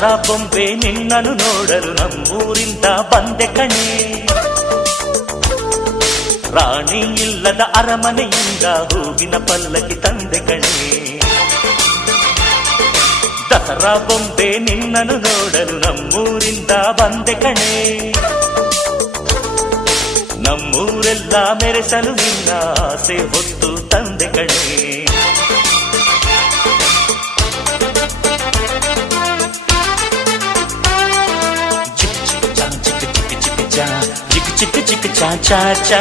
ದಸರಾ ಬೊಂಬೆ ನಿನ್ನನ್ನು ನೋಡಲು ನಮ್ಮೂರಿಂದ ಬಂದೆ ಕಣೆ. ರಾಣಿ ಇಲ್ಲದ ಅರಮನೆಯಿಂದ ಹೂವಿನ ಪಲ್ಲಕ್ಕಿ ತಂದೆ ಕಣೆ. ದಸರಾ ಬೊಂಬೆ ನಿನ್ನನ್ನು ನೋಡಲು ನಮ್ಮೂರಿಂದ ಬಂದೆ ಕಣೆ. ನಮ್ಮೂರೆಲ್ಲ ಮೆರೆಸಲು ನಿನ್ನ ಆಸೆ ಹೊತ್ತು ತಂದೆ ಕಣೆ. ಚಿಕ್ ಚಿಕ್ ಚಾ ಚಿಕ್ ಚಿಕ್ ಚಿಕ್ ಚಾ ಚಿಕ್ ಚಿಕ್ ಚಿಕ್ ಚಾ ಚಾ ಚಾ.